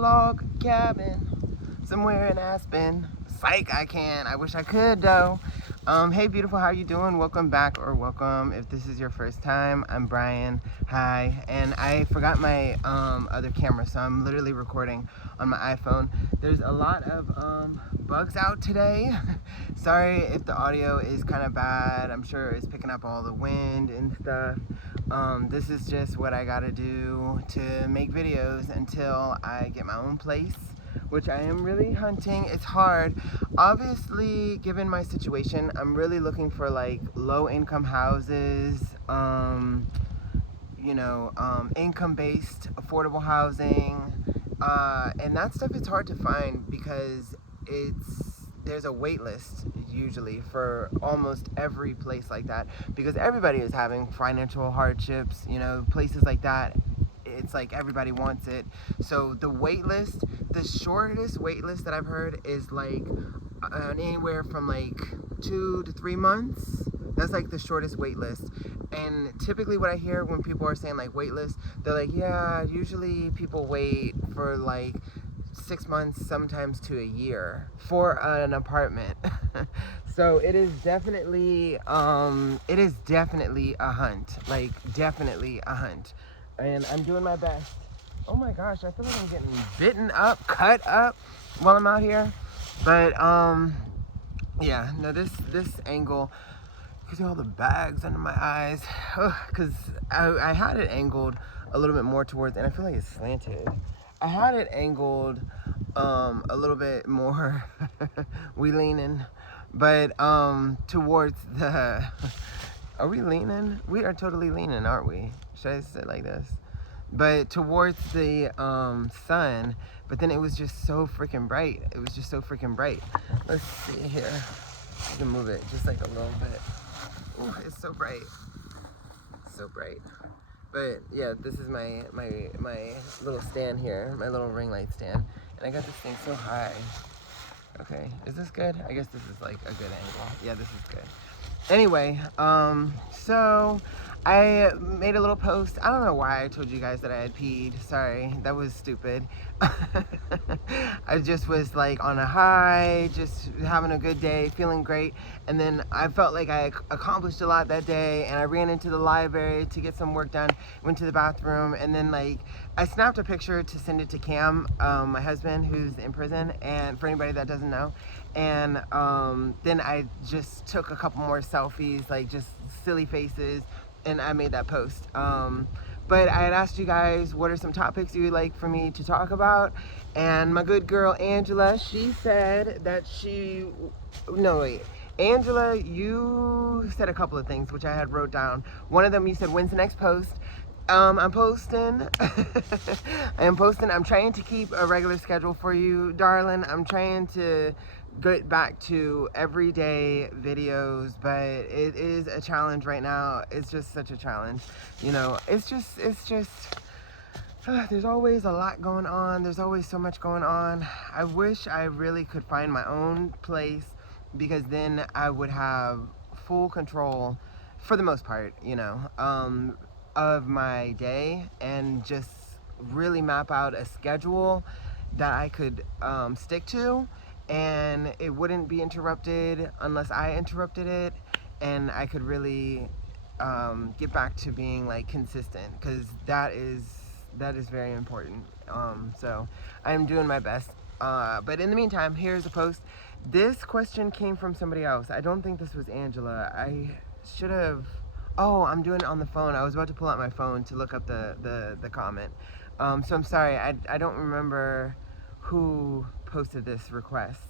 log cabin somewhere in Aspen. Psych, I can. I wish I could though. Hey beautiful, how you doing? Welcome back, or welcome if this is your first time. I'm Brian. Hi. And I forgot my other camera, so I'm literally recording on my iPhone. There's a lot of bugs out today. Sorry if the audio is kind of bad. I'm sure it's picking up all the wind and stuff. This is just what I gotta do to make videos until I get my own place, which I am really hunting. It's hard. Obviously, given my situation, I'm really looking for like low income houses, income-based affordable housing, and that stuff is hard to find because there's a wait list usually for almost every place like that, because everybody is having financial hardships, places like that. It's like everybody wants it. So the wait list, the shortest wait list that I've heard is like anywhere from like 2 to 3 months. That's like the shortest wait list. And typically what I hear when people are saying like wait list, they're like, yeah, usually people wait for like 6 months, sometimes to a year for an apartment. So it is definitely a hunt, like definitely a hunt. And I'm doing my best. Oh my gosh, I feel like I'm getting bitten up, cut up while I'm out here. But yeah, no, this angle, you can see all the bags under my eyes. Because I had it angled a little bit more towards, and I feel like it's slanted. I had it angled a little bit more, we leaning, but towards the, are we leaning? We are totally leaning, aren't we? Should I say it like this? But towards the sun, but then it was just so freaking bright. It was just so freaking bright. Let's see here. I can move it just like a little bit. Ooh, it's so bright. So bright. But yeah, this is my little stand here, my little ring light stand. And I got this thing so high. Okay, is this good? I guess this is like a good angle. Yeah, this is good. Anyway, so I made a little post. I don't know why I told you guys that I had peed. Sorry, that was stupid. I just was like on a high, just having a good day, feeling great. And then I felt like I accomplished a lot that day, and I ran into the library to get some work done, went to the bathroom, and then like I snapped a picture to send it to Cam, my husband, who's in prison, and for anybody that doesn't know. And then I just took a couple more selfies, like just silly faces, and I made that post. But I had asked you guys, what are some topics you would like for me to talk about? And my good girl Angela, she said that Angela, you said a couple of things which I had wrote down. One of them, you said, when's the next post? I'm posting. I am posting. I'm trying to keep a regular schedule for you, darling. I'm trying to get back to everyday videos, but it is a challenge right now. It's just such a challenge. It's just there's always a lot going on. There's always so much going on. I wish I really could find my own place, because then I would have full control, for the most part, of my day, and just really map out a schedule that I could stick to, and it wouldn't be interrupted unless I interrupted it, and I could really get back to being like consistent, because that is very important. So I'm doing my best, but in the meantime, here's a post. This question came from somebody else. I don't think this was Angela. I should have. Oh, I'm doing it on the phone. I was about to pull out my phone to look up the comment. So I'm sorry. I don't remember who posted this request.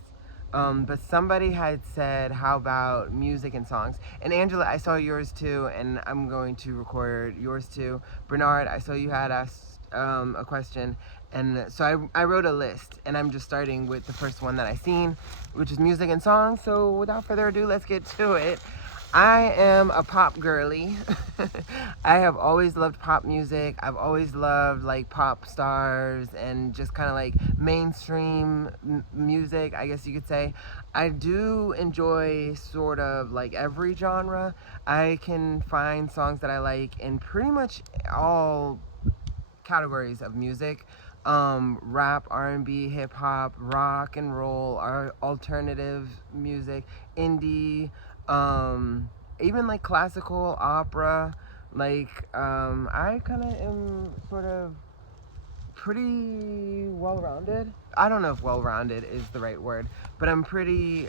But somebody had said, how about music and songs? And Angela, I saw yours too, and I'm going to record yours too. Bernard, I saw you had asked a question, and so I wrote a list, and I'm just starting with the first one that I seen, which is music and songs. So without further ado, let's get to it. I am a pop girly. I have always loved pop music. I've always loved like pop stars and just kind of like mainstream music, I guess you could say. I do enjoy sort of like every genre. I can find songs that I like in pretty much all categories of music. rap, R&B, hip hop, rock and roll, alternative music, indie, even like classical opera. Like, I kind of am sort of pretty well-rounded. I don't know if well-rounded is the right word, but I'm pretty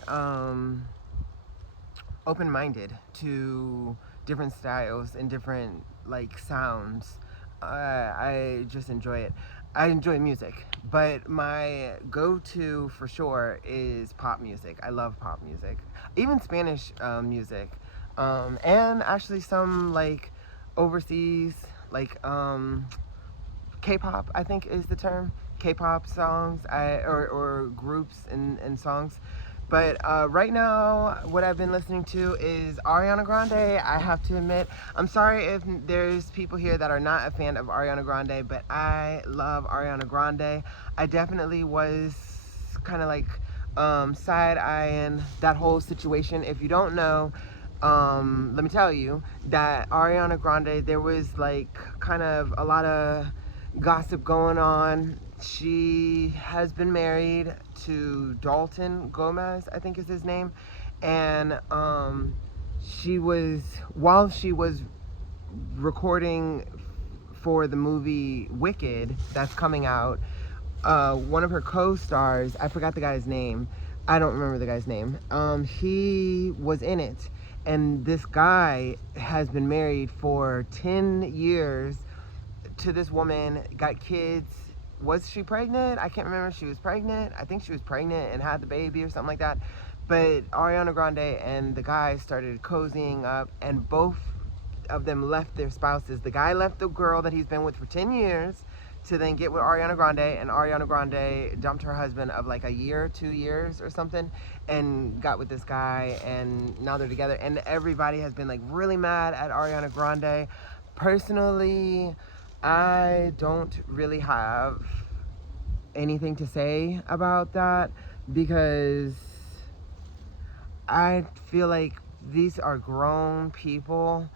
open-minded to different styles and different like sounds. I just enjoy it. I enjoy music, but my go-to for sure is pop music. I love pop music, even Spanish music, and actually some like overseas, like K-pop, I think is the term. K-pop songs, or groups and songs. But right now, what I've been listening to is Ariana Grande. I have to admit, I'm sorry if there's people here that are not a fan of Ariana Grande, but I love Ariana Grande. I definitely was kind of like side-eyeing that whole situation. If you don't know, let me tell you that Ariana Grande, there was like kind of a lot of gossip going on. She has been married to Dalton Gomez, I think is his name, and while she was recording for the movie Wicked that's coming out, one of her co-stars, I forgot the guy's name, I don't remember the guy's name, he was in it, and this guy has been married for 10 years to this woman, got kids. Was she pregnant? I can't remember if she was pregnant. I think she was pregnant and had the baby or something like that. But Ariana Grande and the guy started cozying up, and both of them left their spouses. The guy left the girl that he's been with for 10 years to then get with Ariana Grande, and Ariana Grande dumped her husband of like a year, 2 years or something, and got with this guy, and now they're together. And everybody has been like really mad at Ariana Grande. Personally, I don't really have anything to say about that, because I feel like these are grown people.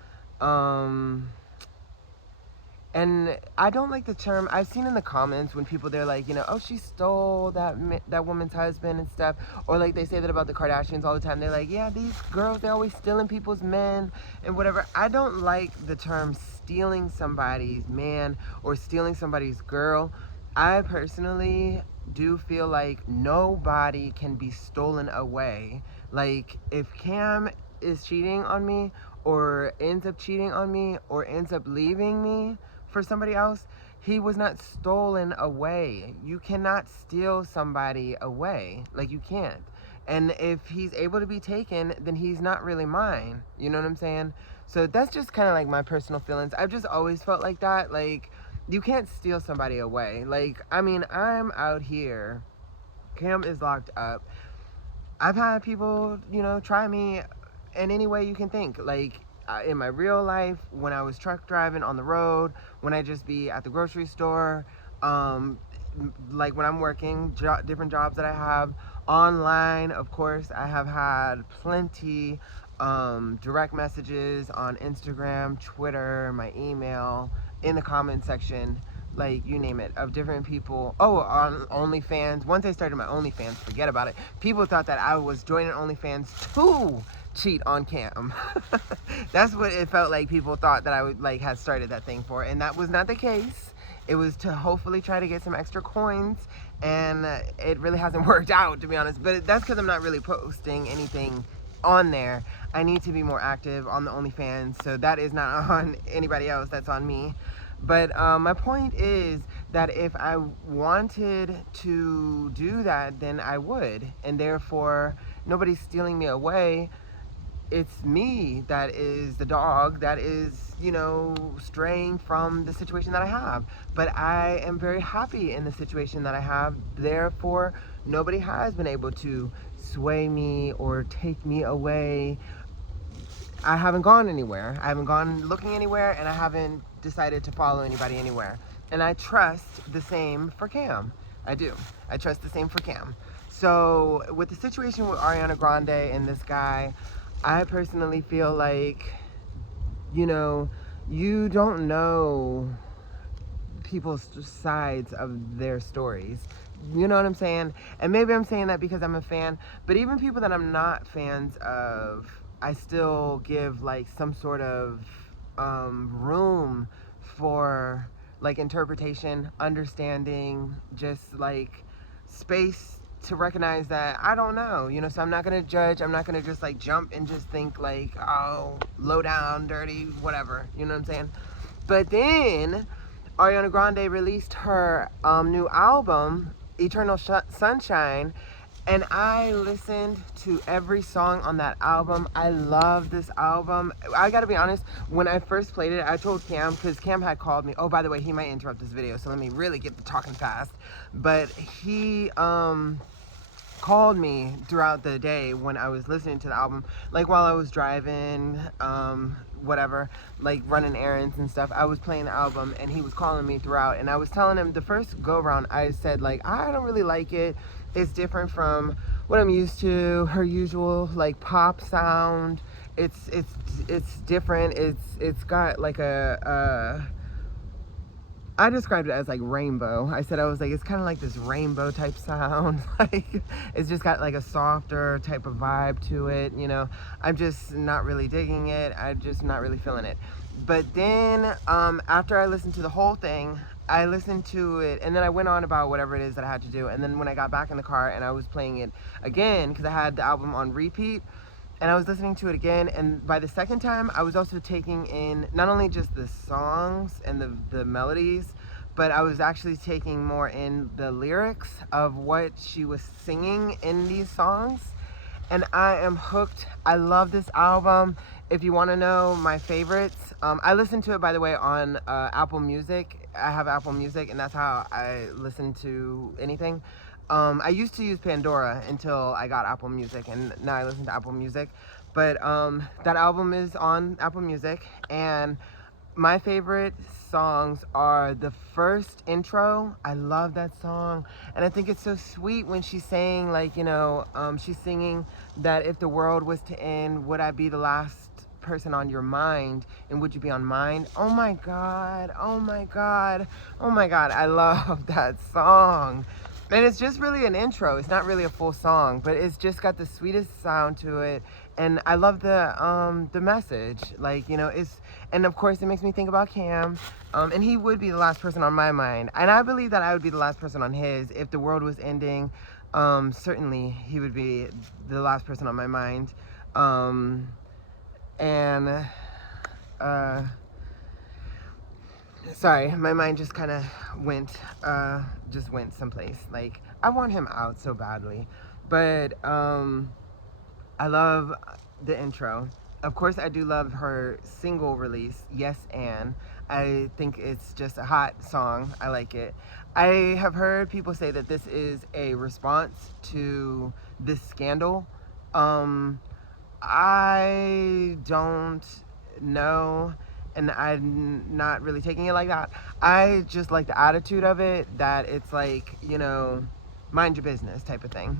And I don't like the term. I've seen in the comments when people, they're like, oh, she stole that woman's husband and stuff. Or like they say that about the Kardashians all the time. They're like, yeah, these girls, they're always stealing people's men and whatever. I don't like the term stealing somebody's man or stealing somebody's girl. I personally do feel like nobody can be stolen away. Like, if Cam is cheating on me, or ends up cheating on me, or ends up leaving me for somebody else, he was not stolen away. You cannot steal somebody away. Like, you can't. And if he's able to be taken, then he's not really mine. You know what I'm saying? So that's just kind of like my personal feelings. I've just always felt like that. Like, you can't steal somebody away. Like, I mean, I'm out here. Cam is locked up. I've had people, try me in any way you can think. Like, in my real life, when I was truck driving on the road, when I just be at the grocery store, like when I'm working, different jobs that I have, online, of course, I have had plenty, direct messages on Instagram, Twitter, my email, in the comment section, like, you name it, of different people. Oh, on OnlyFans. Once I started my OnlyFans, forget about it. People thought that I was joining OnlyFans to cheat on Cam. That's what it felt like. People thought that I would like have started that thing for, and that was not the case. It was to hopefully try to get some extra coins, and it really hasn't worked out, to be honest. But that's because I'm not really posting anything on there. I need to be more active on the OnlyFans, so that is not on anybody else, that's on me. But my point is that if I wanted to do that, then I would, and therefore nobody's stealing me away. It's me that is the dog that is, straying from the situation that I have. But I am very happy in the situation that I have. Therefore, nobody has been able to sway me or take me away. I haven't gone anywhere. I haven't gone looking anywhere, and I haven't decided to follow anybody anywhere. And I trust the same for Cam. I do. I trust the same for Cam. So with the situation with Ariana Grande and this guy, I personally feel like, you don't know people's sides of their stories. You know what I'm saying? And maybe I'm saying that because I'm a fan, but even people that I'm not fans of, I still give like some sort of room for like interpretation, understanding, just like space to recognize that I don't know, you know. So I'm not gonna judge. I'm not gonna just like jump and just think like, oh, low down, dirty, whatever. You know what I'm saying? But then Ariana Grande released her new album, Eternal Sunshine, and I listened to every song on that album. I love this album. I gotta be honest, when I first played it, I told Cam, because Cam had called me. Oh, by the way, he might interrupt this video, so let me really get the talking fast. But he called me throughout the day when I was listening to the album, like while I was driving, whatever, like running errands and stuff. I was playing the album and he was calling me throughout, and I was telling him the first go around I said like, I don't really like it. It's different from what I'm used to, her usual like pop sound. It's different. It's got like I described it as like rainbow. I was like, it's kind of like this rainbow type sound. Like, it's just got like a softer type of vibe to it, you know. I'm just not really digging it. I'm just not really feeling it. But then after I listened to the whole thing, I listened to it and then I went on about whatever it is that I had to do. And then when I got back in the car and I was playing it again, because I had the album on repeat, and I was listening to it again, and by the second time I was also taking in not only just the songs and the melodies, but I was actually taking more in the lyrics of what she was singing in these songs, and I am hooked. I love this album. If you want to know my favorites, I listen to it, by the way, on Apple Music. I have Apple Music, and that's how I listen to anything. I used to use Pandora until I got Apple Music, and now I listen to Apple Music. But that album is on Apple Music, and my favorite songs are the first intro. I love that song, and I think it's so sweet when she's saying, like, you know, she's singing that if the world was to end, would I be the last person on your mind, and would you be on mine? Oh my god, oh my god, oh my god, I love that song. And it's just really an intro. It's not really a full song, but it's just got the sweetest sound to it. And I love the message. Like, you know, and of course it makes me think about Cam. And he would be the last person on my mind. And I believe that I would be the last person on his. If the world was ending, certainly he would be the last person on my mind. Sorry, my mind just kind of went someplace. Like, I want him out so badly. But I love the intro. Of course, I do love her single release, Yes Ann. I think it's just a hot song. I like it. I have heard people say that this is a response to this scandal. I don't know, and I'm not really taking it like that. I just like the attitude of it, that it's like, you know, mind your business type of thing.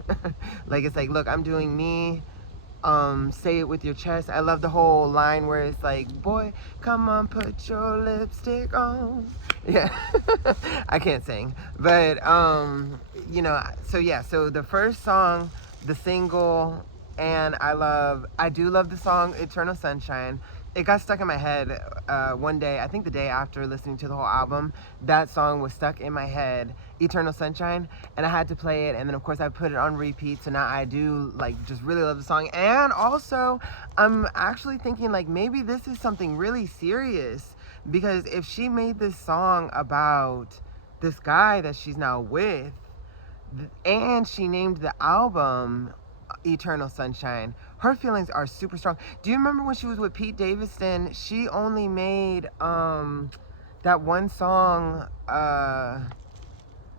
Like, it's like, look, I'm doing me. Say it with your chest. I love the whole line where it's like, boy, come on, put your lipstick on. Yeah. I can't sing, but you know, so yeah, so the first song, the single, and I do love the song Eternal Sunshine. It got stuck in my head one day, I think the day after listening to the whole album. That song was stuck in my head, Eternal Sunshine, and I had to play it, and then of course I put it on repeat, so now I do like just really love the song. And also I'm actually thinking like maybe this is something really serious, because if she made this song about this guy that she's now with, and she named the album Eternal Sunshine, her feelings are super strong. Do you remember when she was with Pete Davidson? She only made that one song.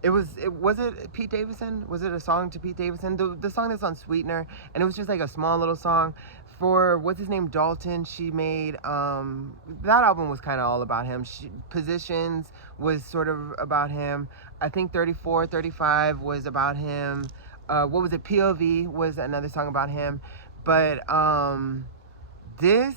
Was it Pete Davidson? Was it a song to Pete Davidson? The song that's on Sweetener, and it was just like a small little song for what's his name, Dalton. She made that album was kind of all about him. Positions was sort of about him. I think 34, 35 was about him. What was it? POV was another song about him. But this,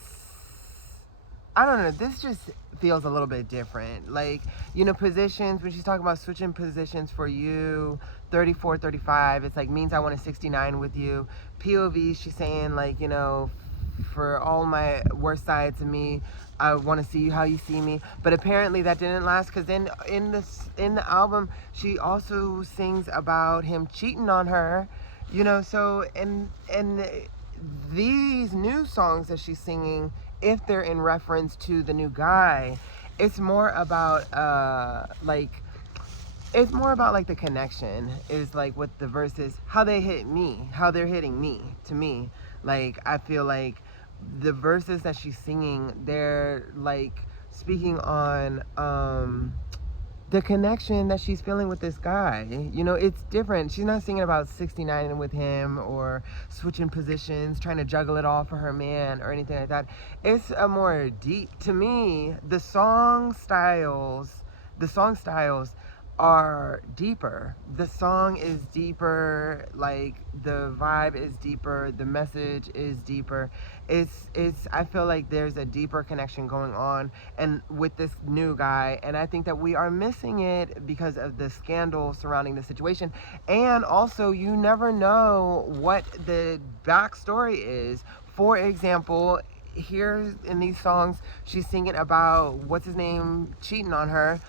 I don't know, this just feels a little bit different. Like, you know, positions, when she's talking about switching positions for you, 34, 35, it's like means I want a 69 with you. POV, she's saying like, you know, for all my worst sides of me, I want to see you how you see me. But apparently that didn't last, because then in the album she also sings about him cheating on her, you know. So and these new songs that she's singing, if they're in reference to the new guy, it's more about like the connection is like with the verses, how they hit me, how they're hitting me, to me. Like, I feel like the verses that she's singing, they're like speaking on the connection that she's feeling with this guy. You know, it's different. She's not singing about 69 with him or switching positions, trying to juggle it all for her man or anything like that. It's a more deep, to me, the song styles are deeper. The song is deeper, like the vibe is deeper, the message is deeper. It's I feel like there's a deeper connection going on and with this new guy, and I think that we are missing it because of the scandal surrounding the situation. And also, you never know what the backstory is. For example, here in these songs, she's singing about what's his name cheating on her.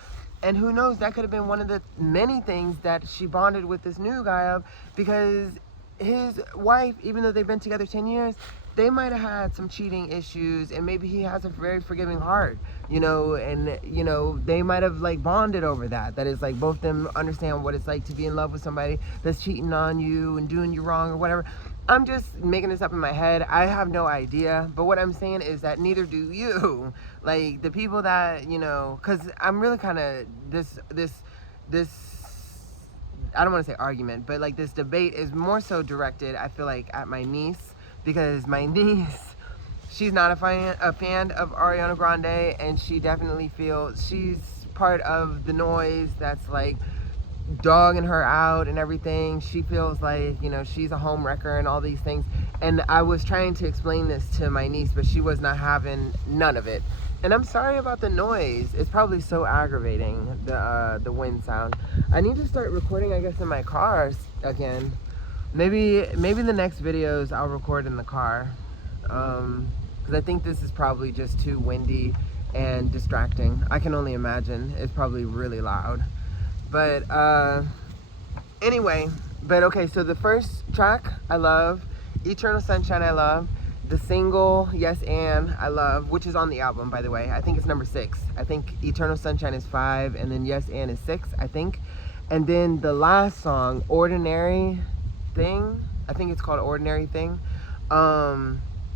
And who knows, that could have been one of the many things that she bonded with this new guy of, because his wife, even though they've been together 10 years, they might have had some cheating issues, and maybe he has a very forgiving heart, you know, and, you know, they might have like bonded over that. That is like both of them understand what it's like to be in love with somebody that's cheating on you and doing you wrong or whatever. I'm just making this up in my head. I have no idea. But what I'm saying is that neither do you. Like, the people that, you know, because I'm really kind of, this, I don't want to say argument, but like this debate is more so directed, I feel like, at my niece. Because my niece, she's not a fan of Ariana Grande, and she definitely feels she's part of the noise that's like dogging her out and everything. She feels like, you know, she's a home wrecker and all these things. And I was trying to explain this to my niece, but she was not having none of it. And I'm sorry about the noise. It's probably so aggravating, the wind sound. I need to start recording, I guess, in my car again. Maybe the next videos I'll record in the car, because I think this is probably just too windy and distracting. I can only imagine. It's probably really loud. But anyway, but okay, so the first track I love, Eternal Sunshine I love, the single Yes and I love, which is on the album, by the way. I think it's number 6. I think Eternal Sunshine is 5, and then Yes and is 6, I think. And then the last song, Ordinary Thing, I think it's called Ordinary Thing,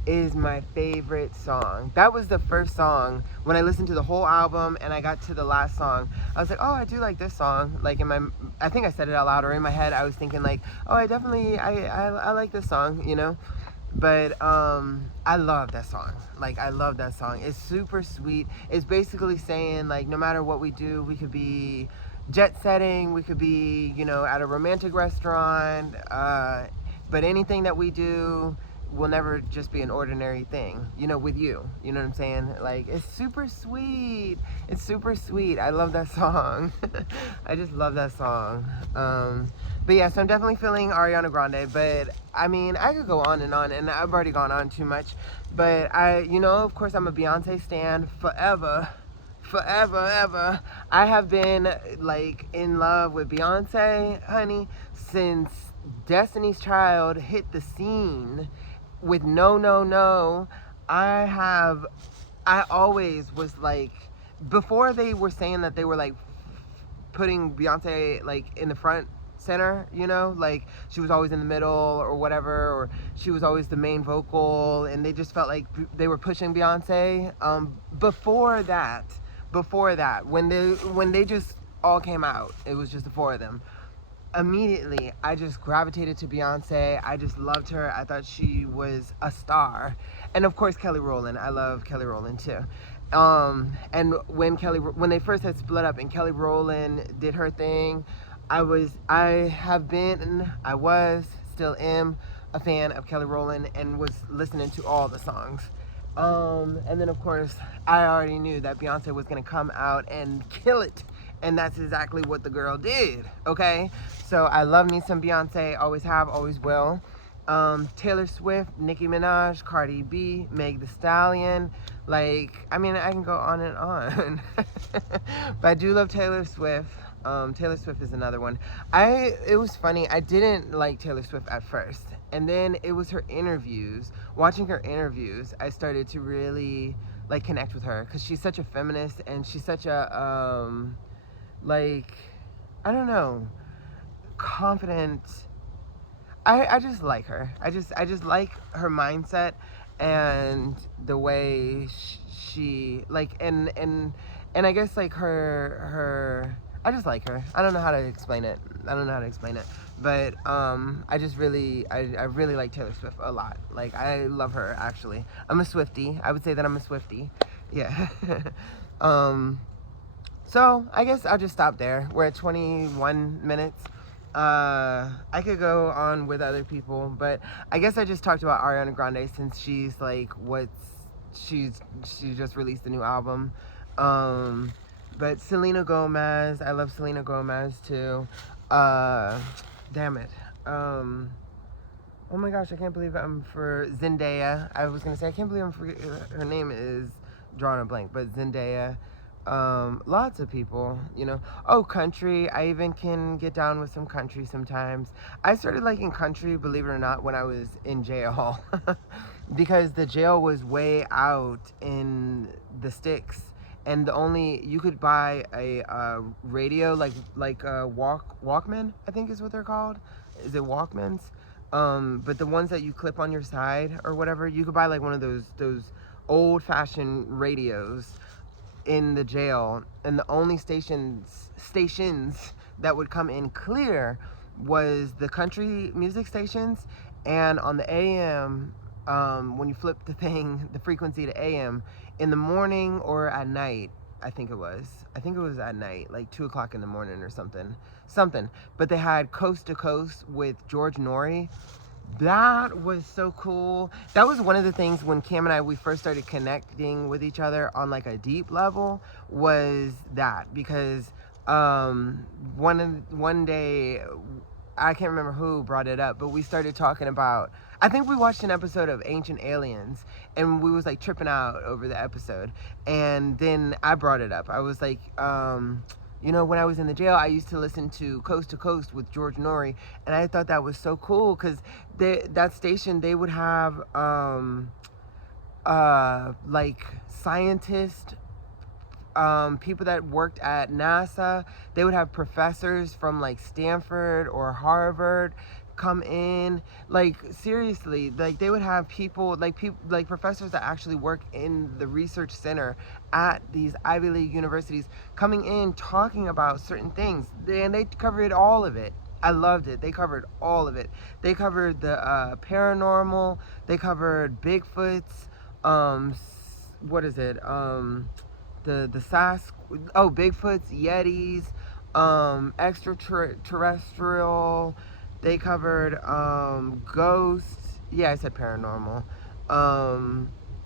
is my favorite song. That was the first song when I listened to the whole album and I got to the last song. I was like, oh, I do like this song. Like, I think I said it out loud, or in my head I was thinking like, oh, I like this song, you know. But I love that song. Like, I love that song. It's super sweet. It's basically saying like, no matter what we do, we could be jet setting, we could be, you know, at a romantic restaurant, but anything that we do will never just be an ordinary thing, you know, with you. You know what I'm saying? Like, it's super sweet. It's super sweet. I love that song. I just love that song. But yeah, so I'm definitely feeling Ariana Grande, but I mean, I could go on, and I've already gone on too much. But you know, of course, I'm a Beyonce stan forever, ever. I have been like in love with Beyonce, honey, since Destiny's Child hit the scene with No No No. I always was like, before they were saying that they were like putting Beyonce like in the front center, you know, like she was always in the middle or whatever, or she was always the main vocal, and they just felt like they were pushing Beyonce. Before that, when they just all came out, it was just the 4 of them. Immediately, I just gravitated to Beyonce. I just loved her. I thought she was a star. And of course, Kelly Rowland. I love Kelly Rowland too. And when they first had split up and Kelly Rowland did her thing, I was, still am a fan of Kelly Rowland and was listening to all the songs. And then of course, I already knew that Beyonce was gonna come out and kill it. And that's exactly what the girl did, okay? So I love me some Beyonce, always have, always will. Taylor Swift, Nicki Minaj, Cardi B, Meg The Stallion. Like, I mean, I can go on and on. But I do love Taylor Swift. Taylor Swift is another one. It was funny, I didn't like Taylor Swift at first. And then it was her interviews. Watching her interviews, I started to really like connect with her because she's such a feminist and she's such a like, I don't know, confident. I just like her. I just like her mindset and the way she like and I guess like her I just like her. I don't know how to explain it. But I really like Taylor Swift a lot. Like I love her actually. I'm a Swiftie. I would say that I'm a Swiftie. Yeah. So I guess I'll just stop there. We're at 21 minutes. I could go on with other people, but I guess I just talked about Ariana Grande since she's like she just released a new album. But Selena Gomez, I love Selena Gomez too. Damn it. Oh my gosh, I can't believe I'm for Zendaya. I was gonna say I can't believe her name is drawing a blank, but Zendaya. Lots of people, you know. Oh, country. I even can get down with some country sometimes. I started liking country, believe it or not, when I was in jail. Because the jail was way out in the sticks. And you could buy a radio, like a Walkman, I think is what they're called. Is it Walkmans? But the ones that you clip on your side or whatever, you could buy like one of those old-fashioned radios in the jail, and the only stations that would come in clear was the country music stations, and on the AM, when you flip the frequency to AM, in the morning or at night, I think it was at night, like 2 o'clock in the morning or something, but they had Coast to Coast with George Norrie. That was so cool. That was one of the things when Cam and I, we first started connecting with each other on like a deep level, was that because one day, I can't remember who brought it up, but we started talking about, I think we watched an episode of Ancient Aliens and we was like tripping out over the episode, and then I brought it up. I was like, you know, when I was in the jail, I used to listen to Coast with George Norrie, and I thought that was so cool because that station, they would have like scientists, people that worked at NASA. They would have professors from like Stanford or Harvard come in, like seriously, like they would have people like professors that actually work in the research center at these Ivy League universities coming in talking about certain things, and they covered all of it. I loved it. They covered all of it. They covered the paranormal, they covered Bigfoots, what is it, the Bigfoots, Yetis, extraterrestrial. They covered ghosts. Yeah, I said paranormal.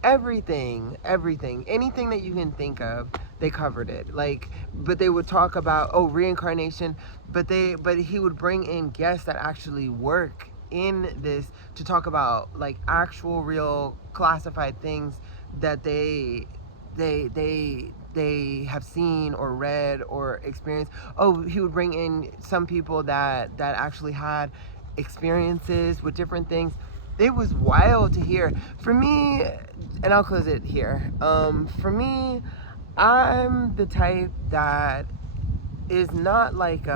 Everything. Anything that you can think of, they covered it. Like, but they would talk about reincarnation, but he would bring in guests that actually work in this to talk about like actual real classified things that they have seen or read or experienced. He would bring in some people that actually had experiences with different things. It was wild to hear. For me, and I'll close it here. For me, I'm the type that is not like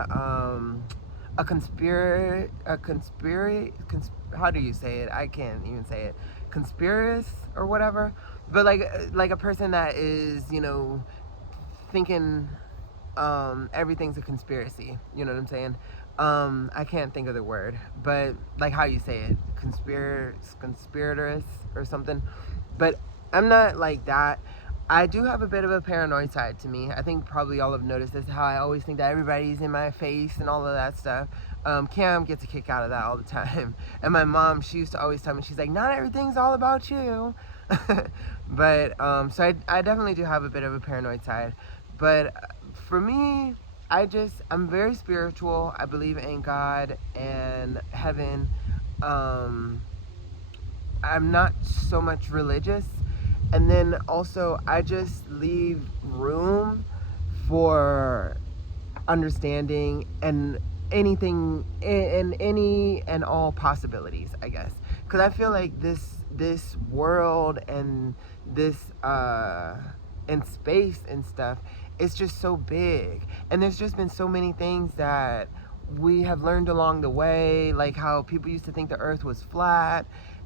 how do you say it? I can't even say it. Conspiracist or whatever. But like a person that is, you know, thinking everything's a conspiracy. You know what I'm saying? I can't think of the word, but like how you say it, conspiratorist or something. But I'm not like that. I do have a bit of a paranoid side to me. I think probably all have noticed this, how I always think that everybody's in my face and all of that stuff. Cam gets a kick out of that all the time. And my mom, she used to always tell me, she's like, not everything's all about you. But so I definitely do have a bit of a paranoid side. But for me, I'm very spiritual. I believe in God and heaven. Um, I'm not so much religious. And then also, I just leave room for understanding and anything and any and all possibilities, I guess, because I feel like this world and this and space and stuff, it's just so big, and there's just been so many things that we have learned along the way, like how people used to think the earth was flat,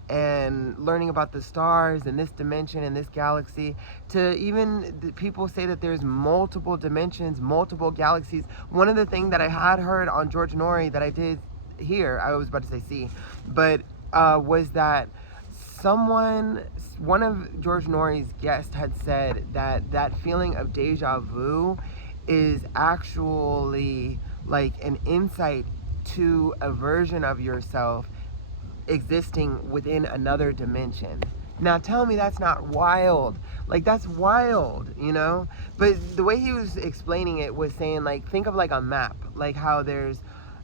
and learning about the stars and this dimension and this galaxy, to even people say that there's multiple dimensions, multiple galaxies. One of the things that I had heard on George Norrie that I did hear, I was about to say see, but was that one of George Norrie's guests had said that that feeling of deja vu is actually like an insight to a version of yourself existing within another dimension. Now tell me that's not wild. Like, that's wild, you know? But the way he was explaining it was saying, like, think of like a map, like how there's,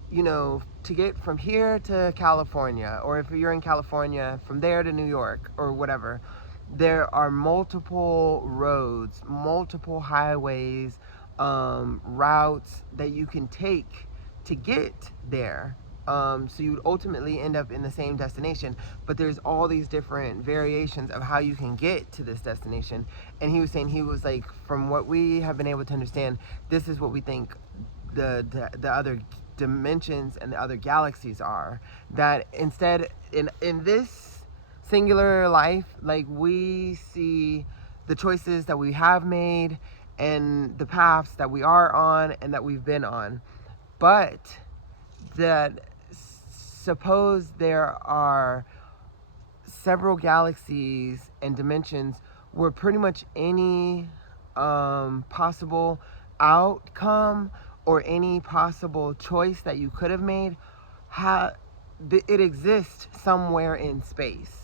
you know, to get from here to California, or if you're in California, from there to New York or whatever, there are multiple roads, multiple highways, routes that you can take to get there. So you would ultimately end up in the same destination, but there's all these different variations of how you can get to this destination. And he was saying, he was like, from what we have been able to understand, this is what we think the other dimensions and the other galaxies are. That instead, in this singular life, like, we see the choices that we have made and the paths that we are on and that we've been on, but that suppose there are several galaxies and dimensions where pretty much any possible outcome or any possible choice that you could have made, it exists somewhere in space.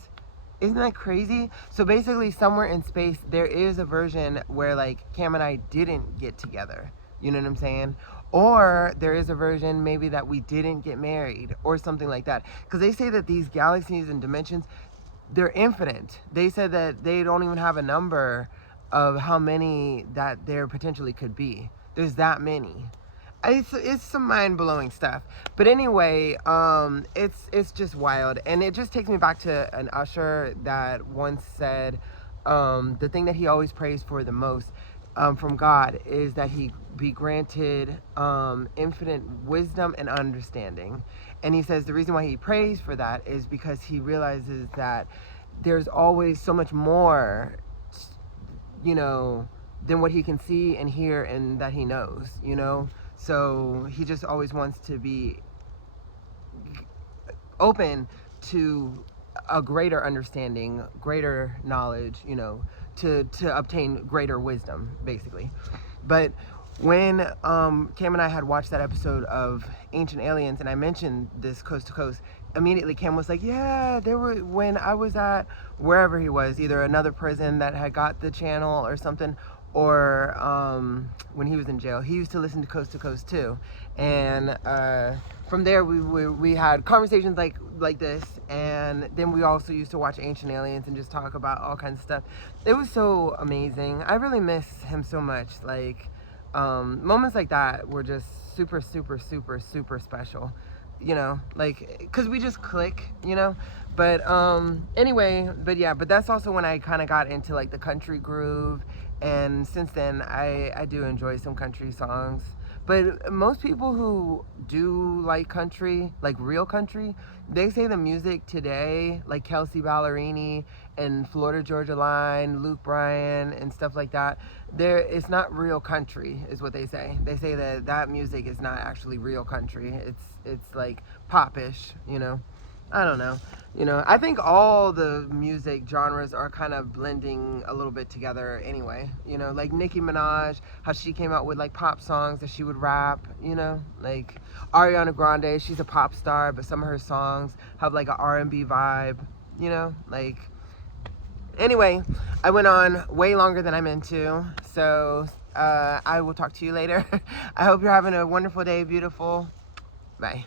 Isn't that crazy? So basically, somewhere in space, there is a version where, like, Cam and I didn't get together. You know what I'm saying? Or there is a version maybe that we didn't get married or something like that. Because they say that these galaxies and dimensions, they're infinite. They said that they don't even have a number of how many that there potentially could be. There's that many. It's some mind-blowing stuff. But anyway, it's just wild. And it just takes me back to an usher that once said, the thing that he always prays for the most from God is that he be granted infinite wisdom and understanding. And he says the reason why he prays for that is because he realizes that there's always so much more, you know, than what he can see and hear and that he knows, you know? So he just always wants to be open to a greater understanding, greater knowledge, you know, to obtain greater wisdom, basically. But when Cam and I had watched that episode of Ancient Aliens, and I mentioned this Coast to Coast, immediately Cam was like, yeah, there were, when I was at wherever he was, either another prison that had got the channel or something, or when he was in jail, he used to listen to Coast too. And from there we had conversations like this, and then we also used to watch Ancient Aliens and just talk about all kinds of stuff. It was so amazing. I really miss him so much. Like, moments like that were just super special, you know, like, because we just click, you know. But anyway, but yeah, but that's also when I kind of got into like the country groove, and since then I do enjoy some country songs. But most people who do like country, like real country, they say the music today, like Kelsey Ballerini and Florida Georgia Line, Luke Bryan and stuff like that, it's not real country, is what they say. They say that that music is not actually real country. It's like popish, you know. I don't know. You know, I think all the music genres are kind of blending a little bit together anyway. You know, like Nicki Minaj, how she came out with like pop songs that she would rap, you know? Like Ariana Grande, she's a pop star, but some of her songs have like an R&B vibe, you know? Like, Anyway, I went on way longer than I meant to. So I will talk to you later. I hope you're having a wonderful day, beautiful. Bye.